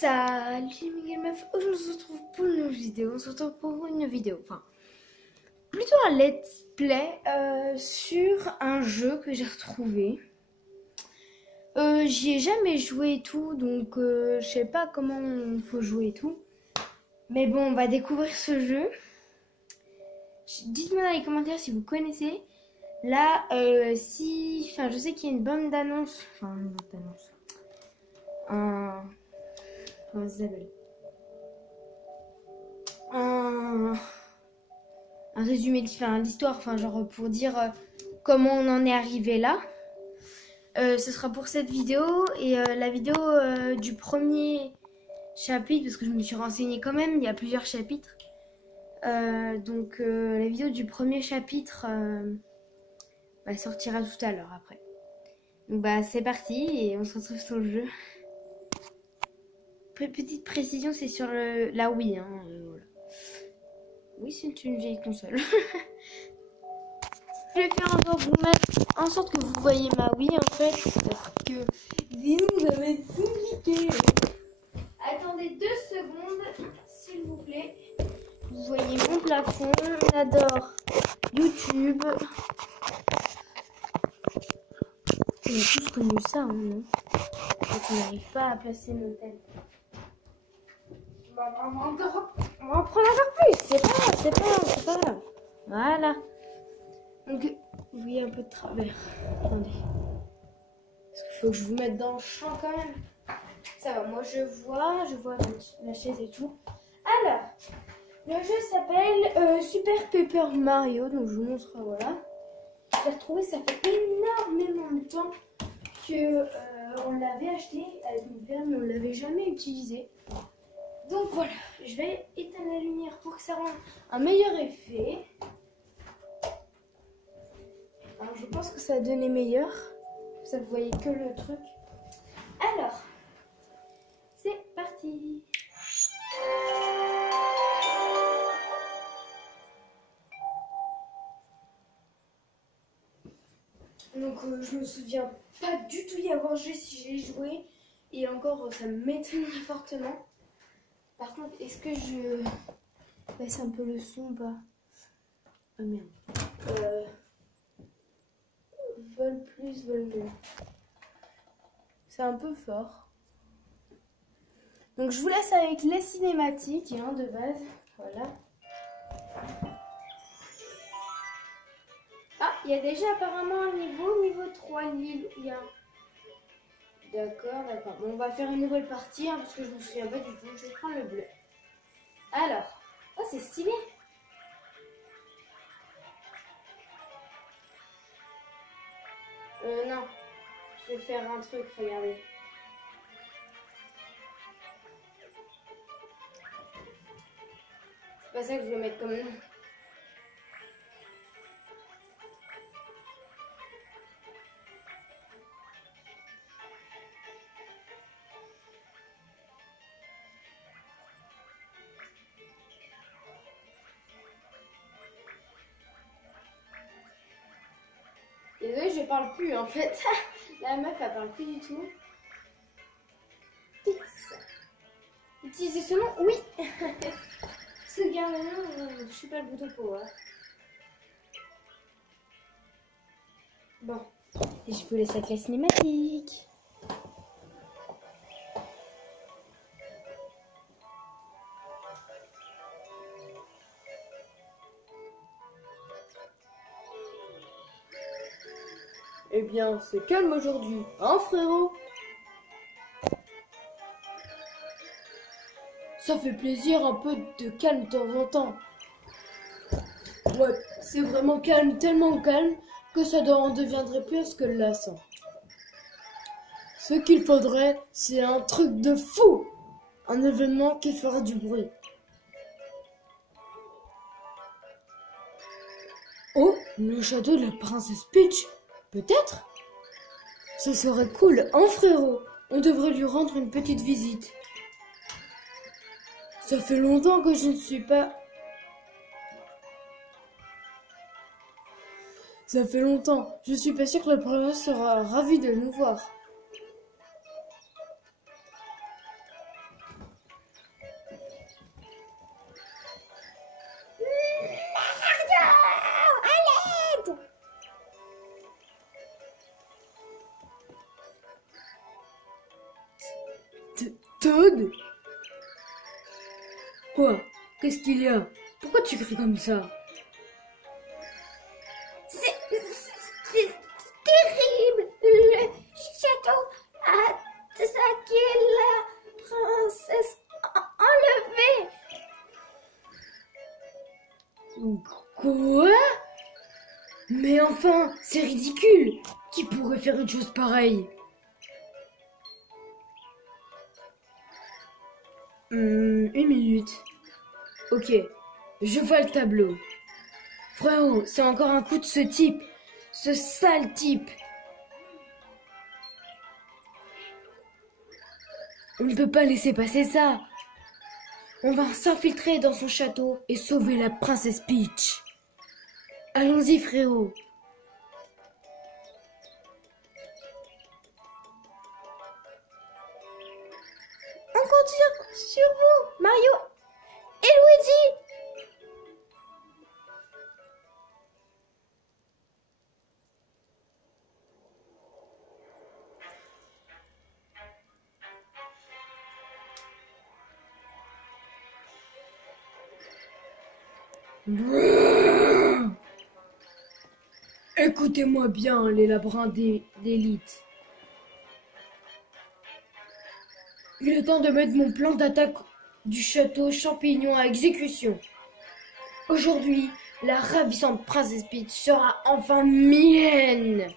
Salut Miguel Meuf, aujourd'hui on se retrouve pour une vidéo, enfin plutôt un let's play sur un jeu que j'ai retrouvé. J'y ai jamais joué et tout, donc je sais pas comment il faut jouer et tout. Mais bon, on va découvrir ce jeu. Dites-moi dans les commentaires si vous connaissez. Là, je sais qu'il y a une bande d'annonces, comment ça s'appelle, un résumé, l'histoire, genre pour dire comment on en est arrivé là. Ce sera pour cette vidéo et la vidéo du premier chapitre, parce que je me suis renseignée quand même, il y a plusieurs chapitres. Donc la vidéo du premier chapitre sortira tout à l'heure après. Donc c'est parti et on se retrouve sur le jeu. Petite précision, c'est sur la Wii. Voilà. Oui, c'est une vieille console. Je vais faire en sorte que vous voyez ma Wii en fait, parce que sinon ça va être compliqué. Attendez 2 secondes, s'il vous plaît. Vous voyez mon plafond, on adore YouTube. On a tous connu ça, non? Donc on n'arrive pas à placer nos têtes. On va en prendre encore plus, c'est pas grave. Voilà. Donc, vous voyez un peu de travers. Attendez. Parce qu'il faut que je vous mette dans le champ quand même. Ça va, moi je vois la chaise et tout. Alors, le jeu s'appelle Super Paper Mario. Donc je vous montre, voilà. J'ai retrouvé, ça fait énormément de temps que on l'avait acheté avec mon père, mais on l'avait jamais utilisé. Donc voilà, je vais éteindre la lumière pour que ça rende un meilleur effet. Alors je pense que ça a donné meilleur. Ça vous voyez que le truc. Alors, c'est parti. Donc je me souviens pas du tout y avoir joué si j'ai joué. Et encore ça m'étonnerait fortement. Par contre, est-ce que je baisse un peu le son ou pas? Oh merde. Vol plus, vol moins. C'est un peu fort. Donc je vous laisse avec les cinématiques de base. Voilà. Ah, il y a déjà apparemment un niveau 3. Il y a... D'accord. Bon, on va faire une nouvelle partie parce que je me souviens pas du tout. Je vais prendre le bleu. Alors. Oh, c'est stylé. Non. Je vais faire un truc, regardez. C'est pas ça que je veux mettre comme nom. Désolée, je parle plus en fait. La meuf elle parle plus du tout. Utiliser ce nom, oui. Sauvegarder le nom, je suis pas le bouton pour voir. Bon, et je vous laisse avec la cinématique. Eh bien, c'est calme aujourd'hui, hein frérot? Ça fait plaisir un peu de calme de temps en temps. Ouais, c'est vraiment calme, tellement calme, que ça en deviendrait presque lassant. Ce qu'il faudrait, c'est un truc de fou! Un événement qui fera du bruit. Oh, le château de la princesse Peach? Peut-être? Ce serait cool, hein frérot? On devrait lui rendre une petite visite. Ça fait longtemps que je ne suis pas... Ça fait longtemps. Je suis pas sûre que la princesse sera ravie de nous voir. Toad? Quoi? Qu'est-ce qu'il y a? Pourquoi tu cries comme ça? C'est terrible. Le château a attaqué la princesse enlevée. Quoi? Mais enfin, c'est ridicule. Qui pourrait faire une chose pareille? Une minute. Ok, je vois le tableau. Frérot, c'est encore un coup de ce type. Ce sale type. On ne peut pas laisser passer ça. On va s'infiltrer dans son château et sauver la princesse Peach. Allons-y, frérot. On compte sur vous, Mario et Luigi. Écoutez-moi bien, les labrins d'élite. Il est temps de mettre mon plan d'attaque du château champignon à exécution. Aujourd'hui, la ravissante princesse Peach sera enfin mienne.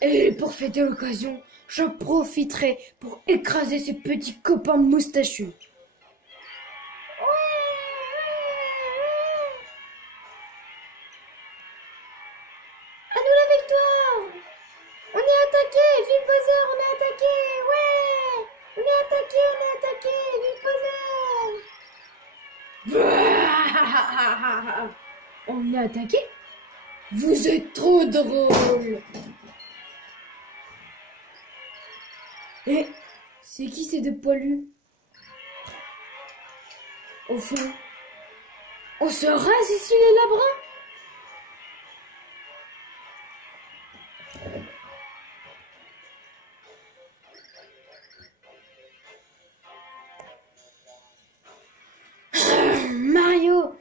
Et pour fêter l'occasion, j'en profiterai pour écraser ces petits copains moustachus. À nous la victoire! On est attaqué, Ville Bowser, on est attaqué, ouais! On est attaqué, Ville Bowser! On est attaqué? Vous êtes trop drôle. Et c'est qui ces deux poilus? Au fond, on se rase ici les labrins? Mario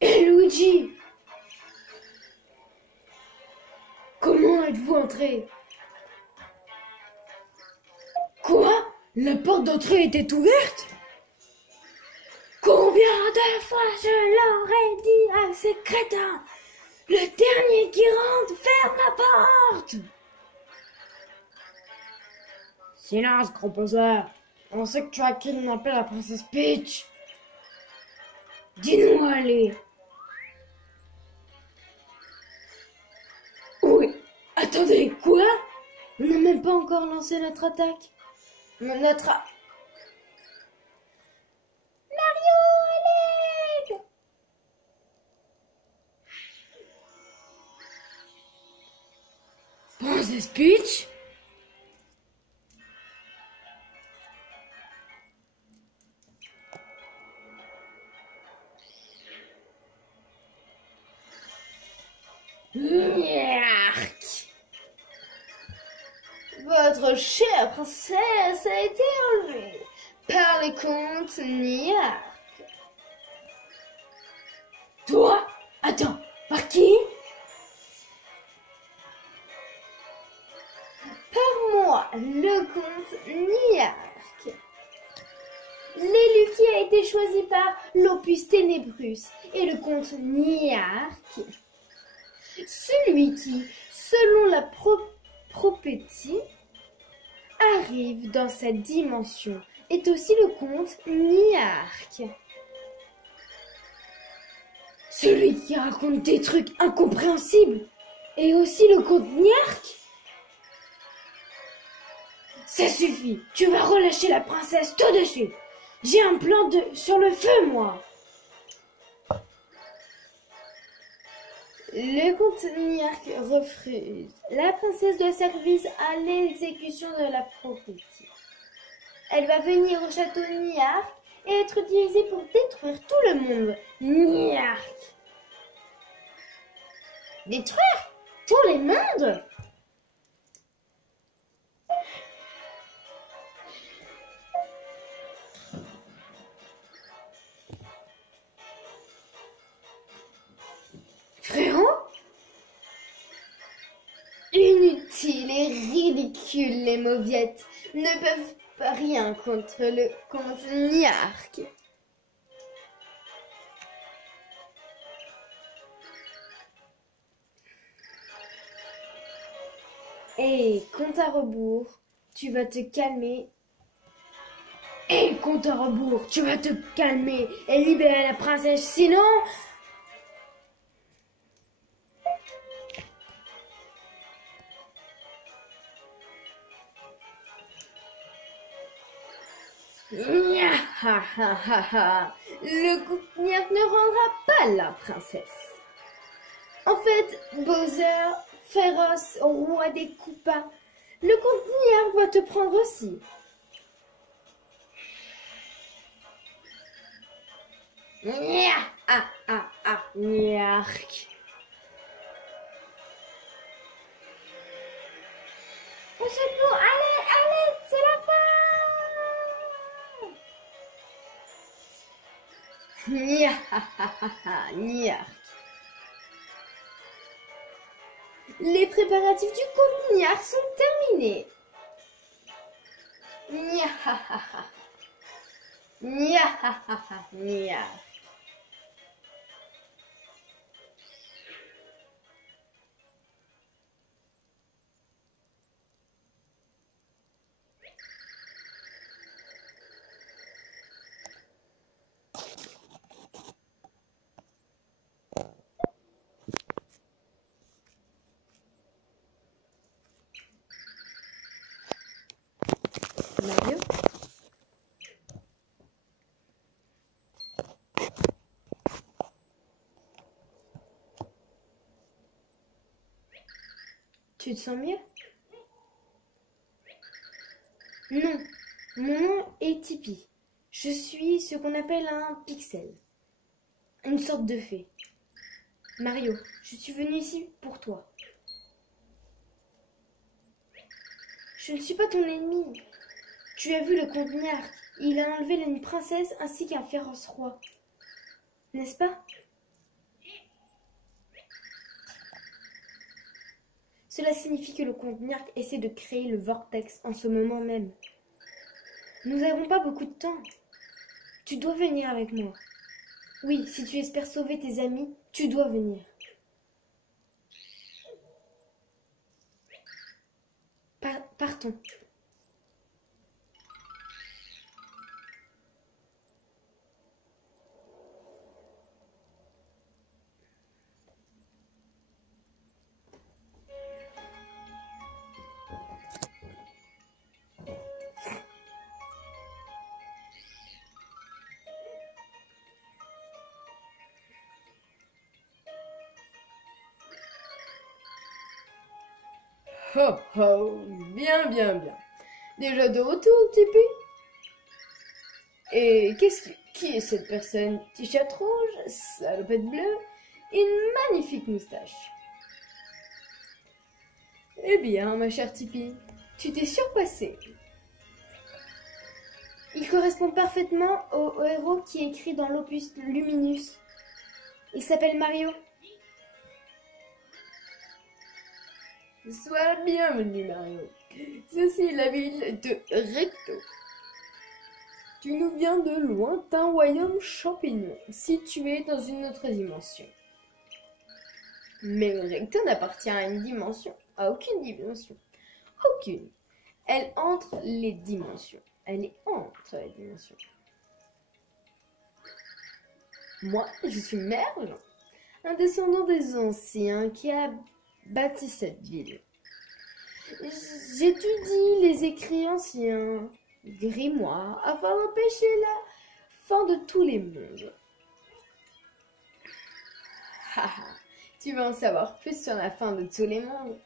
et Luigi, comment êtes-vous entrés? Quoi? La porte d'entrée était ouverte? Combien de fois je l'aurais dit à ces crétins? Le dernier qui rentre ferme la porte! Silence, gros poseur. On sait que tu as kidnappé la princesse Peach. Dis-nous, allez. Oui. Attendez, quoi? On n'a même pas encore lancé notre attaque. Notre... Mario, à l'aide! Princesse Peach? Nyark. Votre chère princesse a été enlevée par les comtes Nyark. Toi? Attends, par qui? Par moi, le comte Nyark. L'élu qui a été choisi par l'Opus Ténébrus et le comte Nyark. Celui qui, selon la prophétie, arrive dans cette dimension est aussi le comte Nyark. Celui qui raconte des trucs incompréhensibles et aussi le comte Nyark? Ça suffit, tu vas relâcher la princesse tout de suite. J'ai un plan sur le feu, moi. Le comte Nyark refuse. La princesse doit servir à l'exécution de la prophétie. Elle va venir au château Nyark et être utilisée pour détruire tout le monde. Nyark. Détruire tout le monde? ridicules, les mauviettes ne peuvent rien contre le comte Niarque. Hé, compte à rebours, tu vas te calmer. Hé, compte à rebours, tu vas te calmer et libérer la princesse, sinon... Le Courniac ne rendra pas la princesse. En fait, Bowser, féroce, roi des Koopas, le Courniac va te prendre aussi. Niarque. Au secours, allez, allez, c'est la fin. Niarque. Les préparatifs du conte Niarque sont terminés. Niarque. Mario? Tu te sens mieux? Non, mon nom est Tipeee. Je suis ce qu'on appelle un pixel. Une sorte de fée. Mario, je suis venu ici pour toi. Je ne suis pas ton ennemi. Tu as vu le comte Niarque. Il a enlevé une princesse ainsi qu'un féroce roi. N'est-ce pas? Cela signifie que le comte Niarque essaie de créer le vortex en ce moment même. Nous n'avons pas beaucoup de temps. Tu dois venir avec moi. Oui, si tu espères sauver tes amis, tu dois venir. Partons. Oh oh, bien, bien, bien. Déjà de retour, Tipeee? Et qui est cette personne? T-shirt rouge, salopette bleue, une magnifique moustache. Eh bien, ma chère Tipeee, tu t'es surpassée. Il correspond parfaitement au héros qui est écrit dans l'opus Luminus. Il s'appelle Mario. Sois la bienvenue, Mario. Ceci est la ville de Recto. Tu nous viens de lointain royaume champignon, situé dans une autre dimension. Mais Recto n'appartient à une dimension, à aucune dimension. Aucune. Elle entre les dimensions. Elle est entre les dimensions. Moi, je suis Merle, un descendant des anciens qui a bâti cette ville. J'étudie les écrits anciens, grimoires, afin d'empêcher la fin de tous les mondes. Tu veux en savoir plus sur la fin de tous les mondes?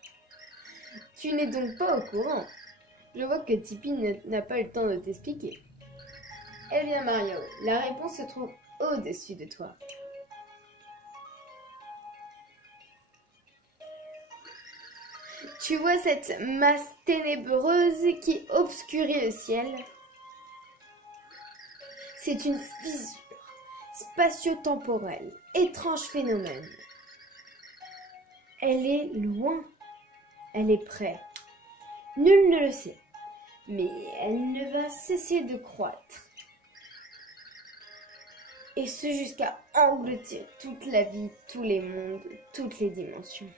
Tu n'es donc pas au courant. Je vois que Tipeee n'a pas eu le temps de t'expliquer. Eh bien Mario, la réponse se trouve au-dessus de toi. Tu vois cette masse ténébreuse qui obscurit le ciel? C'est une fissure spatio-temporelle, étrange phénomène. Elle est loin, elle est près. Nul ne le sait, mais elle ne va cesser de croître. Et ce jusqu'à engloutir toute la vie, tous les mondes, toutes les dimensions.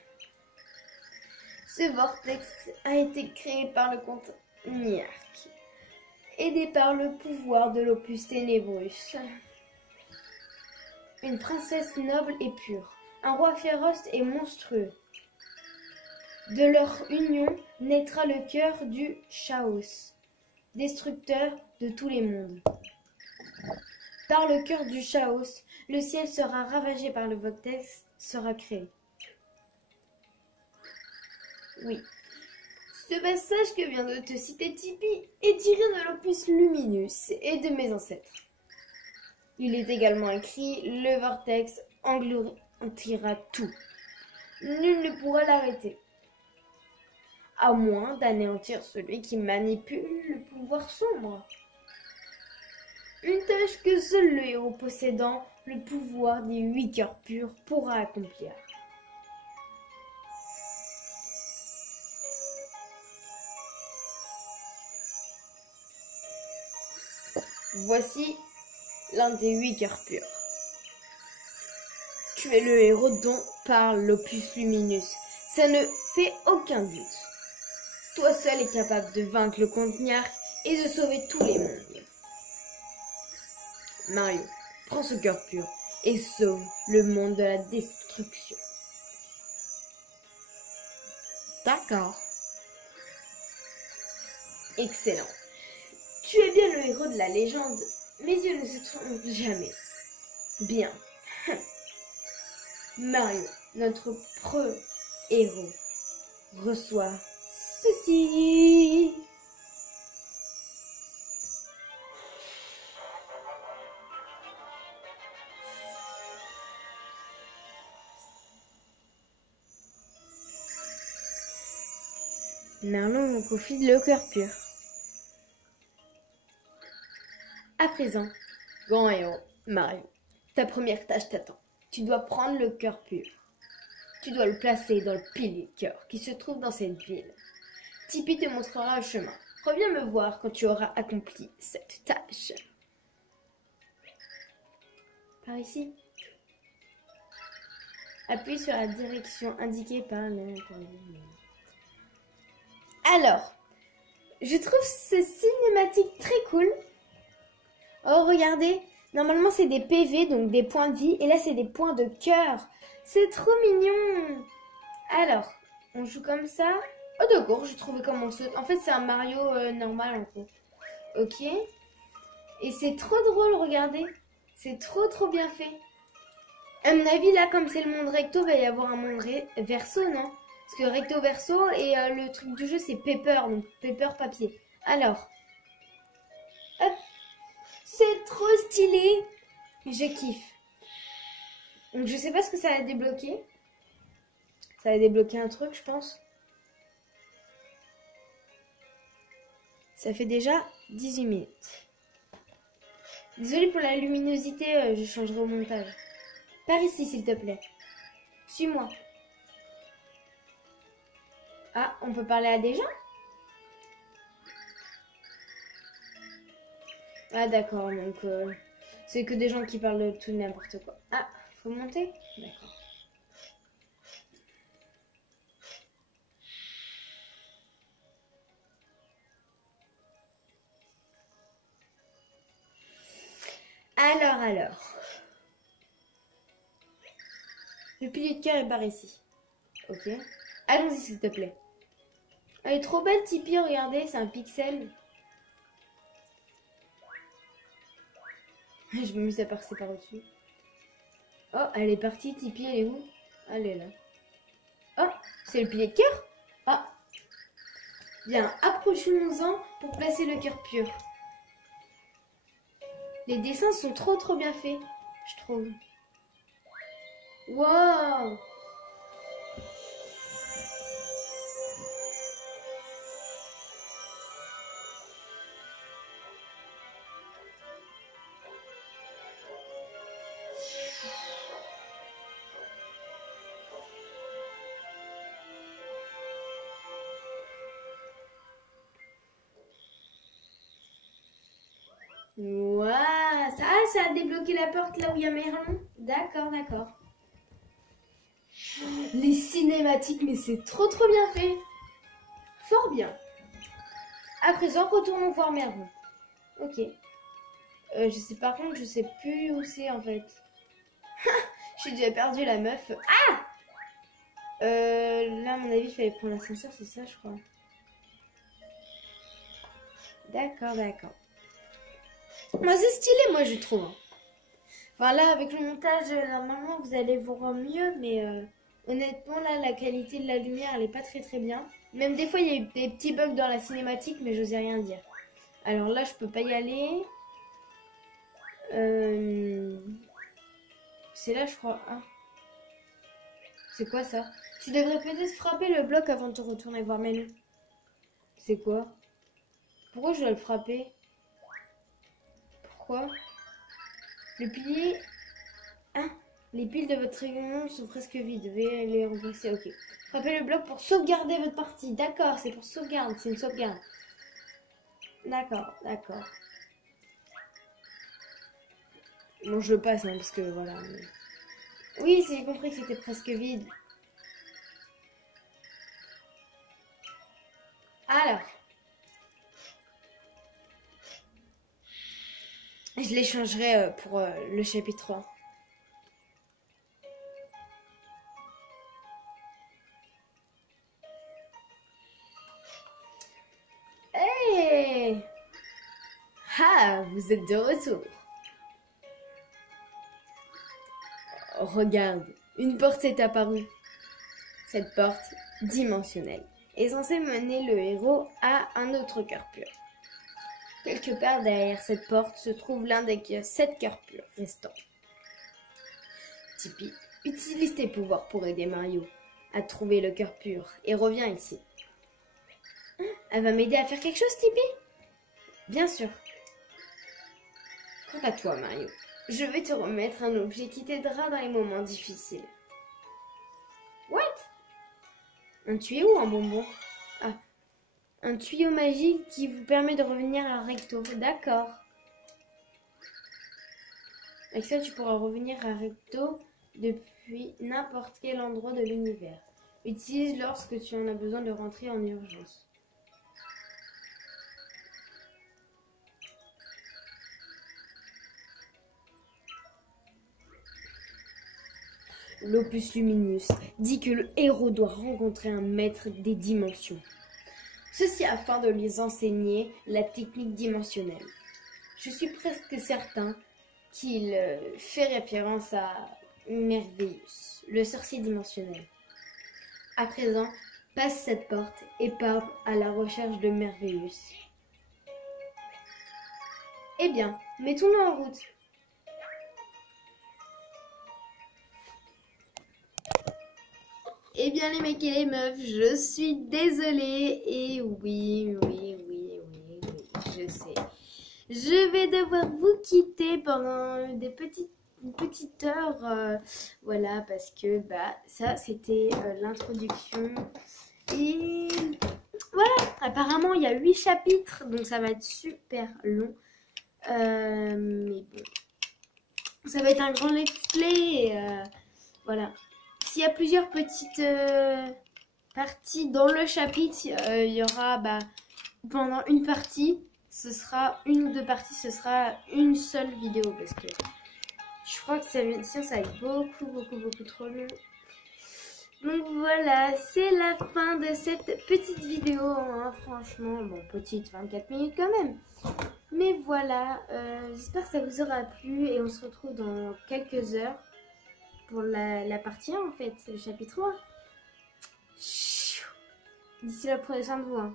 Ce vortex a été créé par le comte Niarque, aidé par le pouvoir de l'Opus Ténébrus. Une princesse noble et pure, un roi féroce et monstrueux. De leur union naîtra le cœur du Chaos, destructeur de tous les mondes. Par le cœur du Chaos, le ciel sera ravagé par le vortex, sera créé. Oui. Ce passage que vient de te citer Tipeee est tiré de l'Opus Luminus et de mes ancêtres. Il est également écrit « Le vortex engloutira tout. Nul ne pourra l'arrêter. À moins d'anéantir celui qui manipule le pouvoir sombre. Une tâche que seul le héros possédant le pouvoir des 8 cœurs purs pourra accomplir. » Voici l'un des 8 cœurs purs. Tu es le héros dont parle l'Opus Luminus. Ça ne fait aucun doute. Toi seul es capable de vaincre le comte Niarque et de sauver tous les mondes. Mario, prends ce cœur pur et sauve le monde de la destruction. D'accord. Excellent. Tu es bien le héros de la légende. Mes yeux ne se trompent jamais. Bien. Mario, notre héros, reçoit ceci. Merlin nous confie le cœur pur. À présent, grand héros, Mario, ta première tâche t'attend. Tu dois prendre le cœur pur. Tu dois le placer dans le pilier cœur qui se trouve dans cette ville. Tipeee te montrera le chemin. Reviens me voir quand tu auras accompli cette tâche. Par ici. Appuie sur la direction indiquée par le... Alors, je trouve ce cinématique très cool. Oh, regardez, normalement c'est des PV, donc des points de vie, et là c'est des points de cœur. C'est trop mignon. Alors, on joue comme ça. Oh d'accord, j'ai trouvé comment on saute. En fait, c'est un Mario normal en fait. Ok. Et c'est trop drôle, regardez. C'est trop bien fait. À mon avis, là, comme c'est le monde recto, il va y avoir un monde verso, non? Parce que recto verso, et le truc du jeu, c'est paper, donc paper papier. Alors, hop. C'est trop stylé. Je kiffe. Donc, je sais pas ce que ça va débloquer. Ça va débloquer un truc, je pense. Ça fait déjà 18 minutes. Désolée pour la luminosité, je changerai au montage. Par ici, s'il te plaît. Suis-moi. Ah, on peut parler à des gens? Ah d'accord, donc c'est que des gens qui parlent de tout n'importe quoi. Ah, faut monter? D'accord. Alors. Le pilier de cœur est par ici. Ok. Allons-y s'il te plaît. Elle est trop belle Tipeee, regardez, c'est un pixel. Je me suis à passer par au-dessus. Oh, elle est partie, Tipeee, elle est où? Elle est là. Oh, c'est le pilier de cœur? Ah. Bien, approchons-nous-en pour placer le cœur pur. Les dessins sont trop bien faits, je trouve. Wow! Ouah, ça a débloqué la porte là où il y a Merlin. D'accord, d'accord. Les cinématiques, mais c'est trop bien fait. Fort bien. À présent, retournons voir Merlin. Ok. Par contre, je sais plus où c'est en fait. J'ai déjà perdu la meuf. Ah! Là, à mon avis, il fallait prendre l'ascenseur, c'est ça, je crois. D'accord, d'accord. Moi, c'est stylé, moi, je trouve. Enfin, là, avec le montage, normalement, vous allez voir mieux, mais honnêtement, là, la qualité de la lumière, elle est pas très bien. Même des fois, il y a eu des petits bugs dans la cinématique, mais j'osais rien dire. Alors là, je peux pas y aller. C'est là, je crois. Ah. C'est quoi ça? Tu devrais peut-être frapper le bloc avant de te retourner voir Menu. C'est quoi? Pourquoi je dois le frapper? Pourquoi? Le pilier... Ah, les piles de votre réunion sont presque vides. Veuillez les remplacer. Ok. Frappez le bloc pour sauvegarder votre partie. D'accord, c'est pour sauvegarde. C'est une sauvegarde. D'accord, d'accord. Bon, je le passe, hein, parce que voilà. Oui, j'ai compris que c'était presque vide. Alors. Je l'échangerai pour le chapitre 3. Hey! Ah, vous êtes de retour. Regarde, une porte est apparue. Cette porte, dimensionnelle, est censée mener le héros à un autre cœur pur. Quelque part derrière cette porte se trouve l'un des 7 cœurs purs restants. Tipeee, utilise tes pouvoirs pour aider Mario à trouver le cœur pur et reviens ici. Elle va m'aider à faire quelque chose, Tipeee? Bien sûr. Quant à toi, Mario, je vais te remettre un objet qui t'aidera dans les moments difficiles. What? Un tuyau ou un bonbon? Ah, un tuyau magique qui vous permet de revenir à Recto. D'accord. Avec ça, tu pourras revenir à Recto depuis n'importe quel endroit de l'univers. Utilise lorsque tu en as besoin de rentrer en urgence. L'Opus Luminus dit que le héros doit rencontrer un maître des dimensions. Ceci afin de lui enseigner la technique dimensionnelle. Je suis presque certain qu'il fait référence à Merveillus, le sorcier dimensionnel. À présent, passe cette porte et pars à la recherche de Merveillus. Eh bien, mettons-nous en route. Eh bien les mecs et les meufs, je suis désolée et oui, je sais. Je vais devoir vous quitter pendant une petite heure, voilà, parce que ça c'était l'introduction. Et voilà, apparemment il y a 8 chapitres, donc ça va être super long. Mais bon, ça va être un grand let's play, voilà. S'il y a plusieurs petites parties dans le chapitre, il y aura pendant une partie, ce sera une ou deux parties, ce sera une seule vidéo parce que je crois que ça va être beaucoup trop long. Donc voilà, c'est la fin de cette petite vidéo, hein, franchement, bon petite, 24 minutes quand même. Mais voilà, j'espère que ça vous aura plu et on se retrouve dans quelques heures. Pour la partie 1 en fait, c'est le chapitre 1. D'ici là, prenez soin de vous. Hein.